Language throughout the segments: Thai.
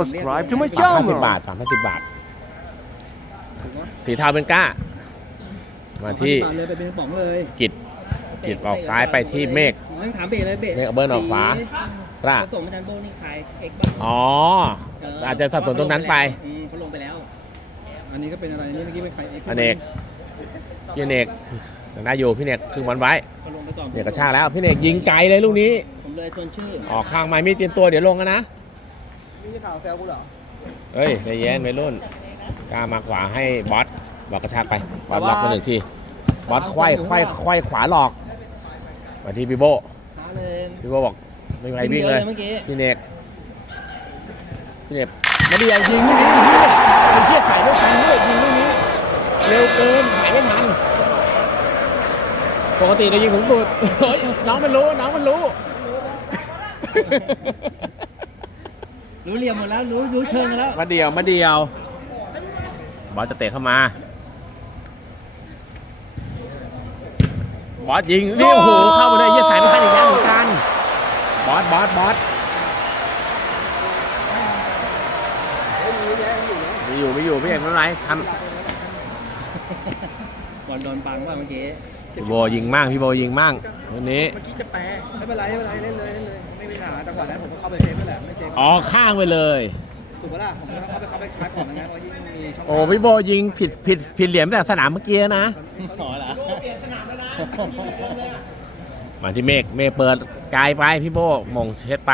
subscribe to my ปรับห้าสิ channel บบาทปรับห้าสิบบาทถูกไหมสีเทาเป็นก้า มาที่เอเลยไปเป็นป๋องเลยกิจกิจออกซ้ายไปที่เมฆต้องถามเบสเลยเบสเมฆเอาเบิร์นออกขวา กล้าผสมอาจารย์โบนี่ขายเอกบ้างอ๋ออาจจะสับสนตรงนั้นไป อืมเขาลงไปแล้ว อันนี้ก็เป็นอะไรนี่เมื่อกี้เป็นใครเอกอเนกพี่เนกยังได้อยู่พี่เนกคือบอลไว้เขาลงไปก่อนเนกกระชากแล้ว พี่เนกยิงไกลเลยลูกนี้ ผมเลยชวนชื่อออกข้างไม้มีเตรียมตัวเดี๋ยวลงกันนะ นี่จะข่าวแซวกูเหรอ เฮ้ยใจเย็นวัยรุ่นกล้ามาขวาให้บอสบอกกระชากไปบอสล็อกไปหนึ่งทีบอสควายควายควายขวาหลอกมาที่พี่โบช้าเลยพี่โบบอกไม่มีใครวิ่งเลยเมื่อกี้พี่เนกพี่เนกมาดีอย่างยิงลูกนี้ยิงเนี่ยคนเชี่ยขายไม่ทันด้วยยิงลูกนี้เร็วเกินขายไม่ทันปกติเรายิงสูงสุดเฮ้ยน้องมันรู้น้องมันรู้ รู้เหลี่ยมหมดแล้วรู้รู้เชิงกันแล้วมาเดียวมาเดียว บอสจะเตะเข้ามา บอสยิงนี่โอ้โหเข้ามาเลยเยี่ยสายไม่ทันอีกแล้วเหมือนกัน บอสบอสบอสไม่อยู่ไม่อยู่พี่เอกไม่เป็นไรทบอลโดนปังว่าเมื่อกี้ำพี่โบยิงมั่งพี่โบยิงมั่งวันนี้ เมื่อกี้จะแปลไม่เป็นไรไม่เป็นไรเล่นเลยเล่นเลยไม่มีปัญหา จังหวะนั้นผมก็เข้าไปเซฟนั่นแหละไม่เซฟอ๋อข้างไปเลย ถูกปะล่ะผมก็เข้าไปเข้าไปชาร์จก่อนนะงั้นเพราะยิ่งมีช่องโอ้พี่โบยิงผิดผิดผิดเหลี่ยมแต่สนามเมื่อกี้นะหอเหรอมาที่เมฆเมฆเปิดไกลไปพี่โบมงเช็ดไป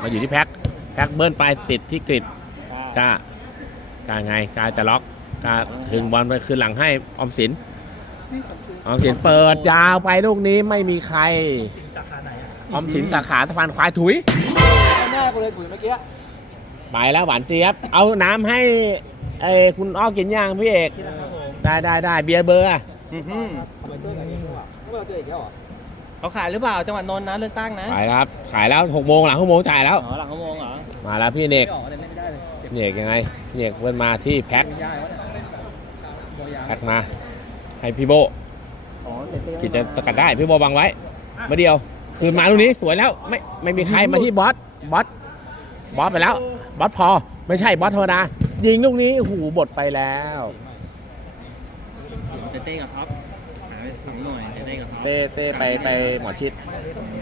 มาอยู่ที่แพ็คแพ็คเบิ้ลไปติดที่กริดกล้ากล้าไงกล้าจะล็อกกล้าถึงบอลไปคืนหลังให้ออมสินออมสินเปิดยาวไปลูกนี้ไม่มีใครสาขาไหน อะออมสินสาขาสะพานควายถุยหน้ากูเลยปุ๋ยเมื่อกี้ไปแล้วหวานเจี๊ยบ เอาน้ำให้เอ้คุณอ้อกินย่างพี่เอกครับผมได้ได้ได้เบียร์เบอร์อะเขาขายหรือเปล่าจังหวัดนนท์นะเลือกตั้งนะไปแล้วครับขายแล้วหกโมงหลังหกโมงจ่ายแล้ว อ๋อหลังชั่วโมงเหรอมาแล้วพี่เนก ไม่ออกเล่นไม่ได้เลยเจ็บพี่เนกยังไงพี่เนกเพิ่นมาที่แพ็คไม่ได้วะเนี่ยบอยาแพ็คมา ให้พี่โบอ๋อเจ็บกิจจะสกัดได้พี่โบบังไว้มาเดียว คืนมาลูกนี้สวยแล้วไม่ไม่มีใครมาที่บอสบอสบอสไปแล้วบอสพอไม่ใช่บอสธรรมดายิงลูกนี้หูบดไปแล้วเต้เต้กับท็อปหาไปสองหน่วยเต้เต้กับท็อปเต้เต้ไปไปหมอชิด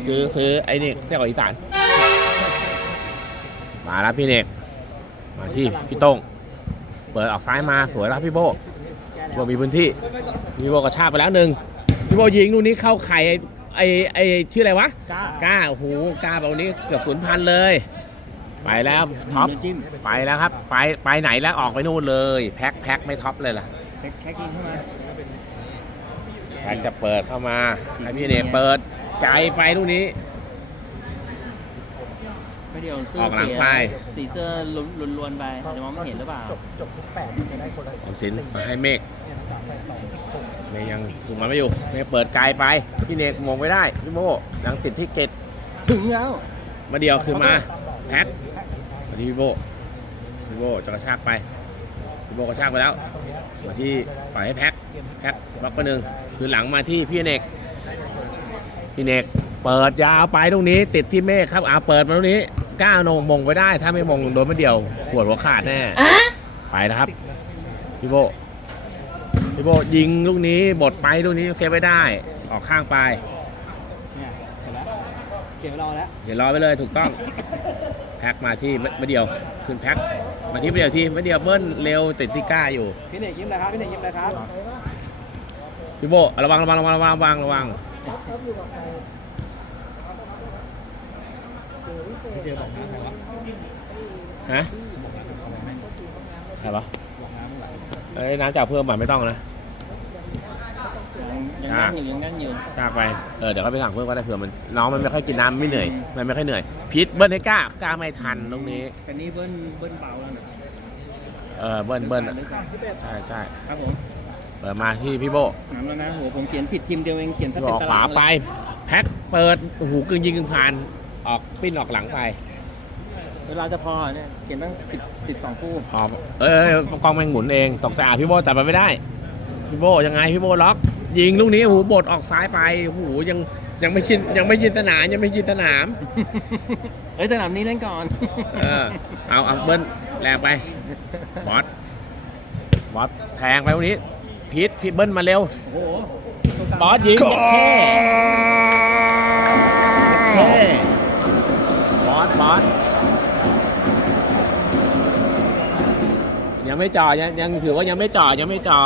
ซื้อซื้อไอ้นี่เส้นกรอกอีสาน มาแล้วพี่เนกมาที่พี่โต้งเปิดออกซ้ายมาสวยแล้วพี่โบพี่โบมีพื้นที่พี่โบกระชากไปแล้วหนึ่งพี่โบยิงลูกนี้เข้าไข่ ไอ้ไอ้ไอ้ชื่ออะไรวะกล้ากล้าโอ้โหกล้าแบบนี้เกือบศูนย์พันเลย ไปแล้วท็อปจิ้มไปแล้วครับ ไปไปไหนแล้วออกไปนู่นเลย แพ็คแพ็คไม่ท็อปเลยล่ะแค่กินเข้ามาแพ็คจะเปิดเข้ามาให้พี่เนกเปิดไกลไปลูกนี้ไม่ เดียวเสื้ออกหลังไป สีเสื้อลวนๆไปเดี๋ยวมองไม่เห็นหรือเปล่าออมสินมาให้เมฆเมฆยังถูกมันไม่อยู่เมฆเปิดไกลไป พี่เนกมองไม่ได้พี่โมยังติดที่เกตถึงแล้ว มาเดียวคือมาแพ็คมาที่พี่โบพี่โบจะกระชากไปพี่โบกระชากไปแล้ว มาที่ปล่อยให้แพ็คแพ็คบล็อกไปหนึ่งคือหลังมาที่พี่เนกพี่เนกเปิดยาวไปตรงนี้ ติดที่เมฆครับอ่าเปิดมาตรงนี้ ก้าวโนมงไปได้ ถ้าไม่มงโดนมาเดียวปวดหัวขาดแน่ไปนะครับพี่โบพี่โบยิงลูกนี้บดไปลูกนี้เซฟไว้ได้ ออกข้างไปเนี่ยเสร็จแล้วเก็บรอแล้วเดี๋ยวรอไปเลยถูกต้อง แพ็คมาที่มะเดียวขึ้นแพ็คมาที่มะเดียวที่มะเดียวเบิ้ลเร็วติดที่ก้าอยู่พี่เนกยิ้มเลยครับพี่เนกยิ้มเลยครับพี่โบระวังระวังระวังระวังระวังระวัง เจอบอกน้ำใครวะฮะใครวะเอ้ยน้ำจับเพิ่มบัตรไม่ต้องนะยังนั่งอยู่ยังนั่งอยู่กล้าไป เออเดี๋ยวเขาไปสั่งเพิ่มก็ได้เผื่อมันน้องมันไม่ค่อยกินน้ำไม่เหนื่อย มันไม่ค่อยเหนื่อยพิษเบิ้ลให้กล้ากล้าไม่ทันตรงนี้แต่นี้เบิ้ลเบิ้ลเบาแล้วนะเออเบิ้ลเบิ้ลอะใช่ใช่ครับผมเปิดมาที่พี่โบน้ำแล้วนะโหผมเขียนผิดทีมเดียวเองเขียนถ้าอเป็นอกตาขวารางไปแพ็คเปิดโอ้โหูกึ่งยิงกึ่งผ่าน ออกปิ้นออกหลังไปเวลาจะพอเนี่ยเขียนตั้งสิบสิบสองคู่พอเอ้ยกองแมงหมุนเองตกใจอะพี่โบจับมันไม่ได้ พี่โบยังไงพี่โบล็อก ยิงลูกนี้โอ้โหบดออกซ้ายไปโอ้โหยังยังไม่ชินยังไม่ชินสนามยังไม่ชินสนาม เอ้ยสนามนี้เล่นก่อน เออเอาเอาเบิ้ลแรงไปบอสบอสแทงไปตรงนี้พีทพีทเบิ้ลมาเร็วโอ้โหบอสยิงเท่ ยังไม่จ่อยังยังถือว่ายังไม่จ่อยังไม่จ่อ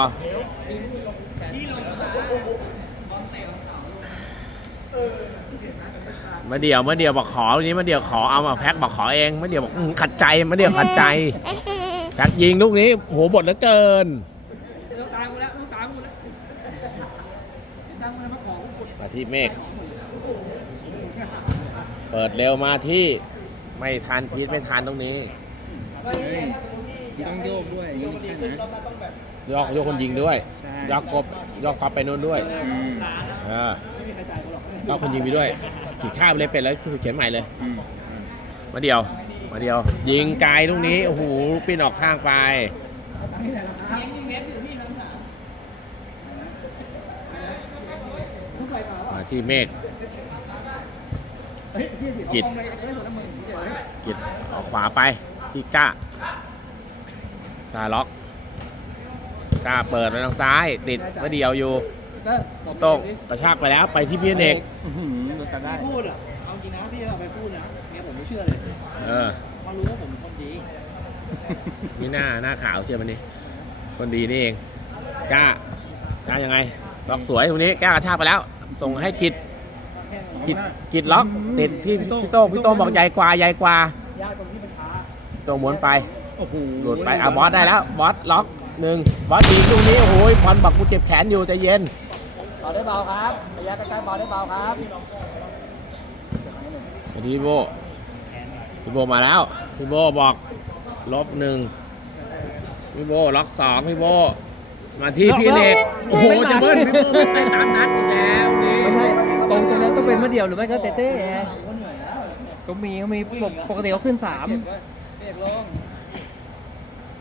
มาเดียวมาเดียวบอกขอวันนี้มาเดียวขอเอามาแพ็คบอกขอเองมาเดียวบอกอื้อขัดใจมาเดียวขัดใจแพ็คยิงลูกนี้โหบทเหลือเกินตามามกูแล้วตามกูแล้วมดมาที่เมฆเปิดเร็วมาที่ไม่ทันพีทไม่ทันตรงนี้ ต้องโยกด้วยยังไม่ใช่นะยอกยกคนยิงด้วยใช่ยอกกบยอกกบไปโน่นด้วยอืมเออยอกคนยิงไปด้วยขีดข้ามเลยเป็นแล้วเขียนใหม่เลยอืมมาเดียว มาเดียว ยิงไกลลูกนี้โอ้โหปีนออกข้างไป มาที่เมฆเฮ้ยพี่สิกิจเอาเลยเอาเลยเอาเลยเดี๋ยวเลยกิดออกขวาไปที่ก้า ก้าล็อกก้าเปิดไปทางซ้าย ติดมาเดียวอยู่เติ้ลตบโต้งดิกระชากไปแล้วไปที่พี่เอกอื้อหือโดนตัดได้พูดอะเอาจริงนะพี่เอาไปพูดนะเนี่ยผมไม่เชื่อเลยเออมารู้ว่าผมเป็นคนดีนี่หน้าหน้าขาวเชื่อมันนี่คนดีนี่เองกล้ากล้ายังไงล็อกสวยตรงนี้กล้ากระชากไปแล้วส่งให้กิดกิดกิดล็อกติดที่พี่โต้งพี่โต้งบอกใหญ่กว่าใหญ่กว่ายากตรงที่มันช้าโต้งหมุนไป โอ้โหหลุดไปอะบอสได้แล้วบอสล็อกหนึ่งบอสยิงลูกนี้โอ้โหพรบอกกูเจ็บแขนอยู่ใจเย็นเบาได้เบาครับระยะใกล้ๆเบาได้เบาครับมาที่พี่โบพี่โบมาแล้วพี่โบบอกลบหนึ่งพี่โบล็อกสองพี่โบมาที่พี่เอกโอ้โหจะเบิ้ลพี่โบไม่ไปตามนัดอีกแล้วนี่ไม่ใช่ตรงตรงนั้นต้องเป็นมะเดี่ยวหรือไม่ก็เต้เต้ไงก็มีก็มีปกปกติเขาขึ้นสาม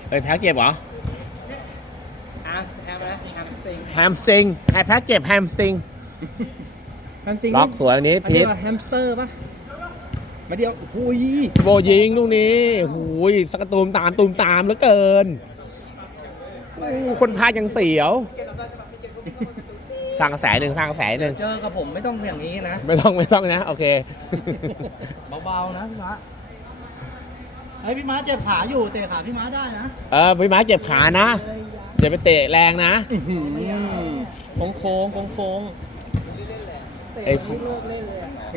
เจ็บเว้ยเรียกลงเอ้ยแพ้เจ็บเหรออะแฮมนะแฮมสติงแฮมสตริงแพ้แพ้เจ็บแฮมสตริงทำจริงล็อกสวยอันนี้อันพีนี้ทว่าแฮมสเตอร์ป่ะมาเดียวโอ้ยพี่โบยิงลูกนี้หูยสกกระตูมตามตูมตามเหลือเกินอู้คนพายังเสียว สร้างกระแสหนึ่งสร้างกระแสหนึ่งเจอกับผมไม่ต้องอย่างนี้นะ ไม่ต้องไม่ต้องนะ โอเค เบาๆนะพี่ม้า ไอพี่ม้าเจ็บขาอยู่เตะขาพี่ม้าได้นะเออพี่ม้าเจ็บขานะอย่าไปเตะแรงนะอื้อหือโค้งโค้งโค้งโค้งไอ้ฟุ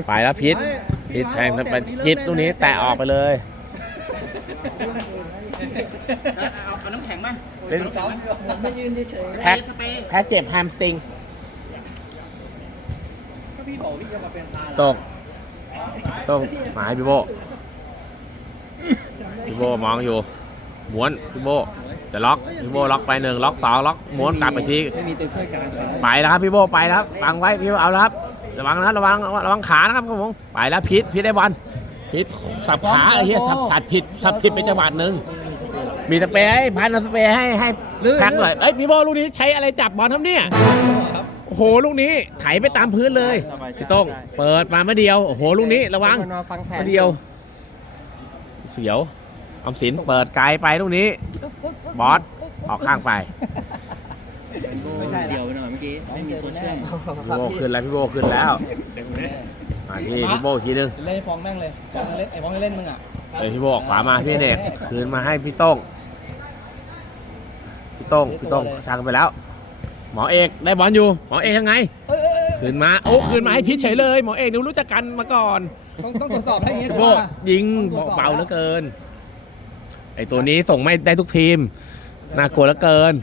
ไปแล้วพิษพิษแทงไปพิษลูกนี้แตะออกไปเลยเอาเอาน้ำแข็งมาเล่นผมไม่ยืนเฉยๆแพ็คแพ้เจ็บแฮมสตริงก็พี่บอกพี่จะมาเป็นตาตกตกหมายพี่โบ พี่โบมองอยู่ม้วนพี่โบจะล็อกพี่โบล็อกไปหนึ่งล็อกสองล็อกม้วนกลับไปทีไม่มีตัวช่วยการเลยไปแล้วครับพี่โบไปแล้วฟังไว้พี่โบเอาแล้วครับระวังนะระวังระวังขานะครับครับผมไปแล้วพิษพิษได้บอลพิษสับขาไอ้เหี้ยสับสับผิดสับผิดไปจังหวะหนึ่งมีสเปรย์ให้พันเอาสเปรย์ให้ให้แพ็คหน่อยเอ้ยพี่โบลูกนี้ใช้อะไรจับบอลครับเนี่ยโอ้โหลูกนี้ไถไปตามพื้นเลยพี่โต้งเปิดมาเมื่อเดียวโอ้โหลูกนี้ระวังมาฟังแผนเมื่อเดียว เสียว ออมสินเปิดไกลไปลูกนี้ บอสออกข้างไปไม่ใช่เดียวไปหน่อยเมื่อกี้ไม่มีตัวเชื่อมพี่โบขึ้นแล้วพี่โบขึ้นแล้วมาที่พี่โบอีกทีนึงเล่นฟองแม่งเลยฟองเล่นไอ้ฟองเล่นมึงอะเอ้ยพี่โบออกขวามาพี่เอกคืนมาให้พี่โต้งพี่โต้งพี่โต้งช่างไปแล้ว หมอเอกได้บอลอยู่ หมอเอกยังไงคืนมาโอ้คืนมาให้พิชเฉยเลยหมอเอกนิ้วรู้จักกันมาก่อน ต้องต้องตรวจสอบให้อย่างเงี้ยพี่โบยิงเบาเหลือเกิน ไอตัวนี้ส่งไม่ได้ทุกทีม น่ากลัวเหลือเกิน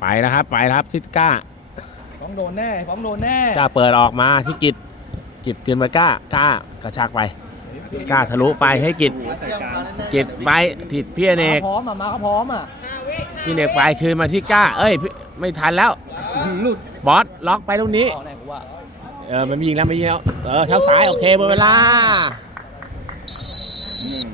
ไปนะครับ ไปนะครับทิศก้าฟองโดนแน่ฟองโดนแน่กล้าเปิดออกมาที่กิจกิจเกินไปกล้ากล้ากระชากไปกล้าทะลุไปให้กิจกิจไปติดพี่อเนกพร้อมอะมาเขาพร้อมอะพี่อเนกไปคืนมาที่กล้า เอ้ยพี่ไม่ทันแล้ว หลุดบอสล็อกไปตรงนี้ต่อไหนกูว่า เออมันไม่ยิงแล้วไม่ยิงแล้ว เออเท้าซ้ายโอเคหมดเวลา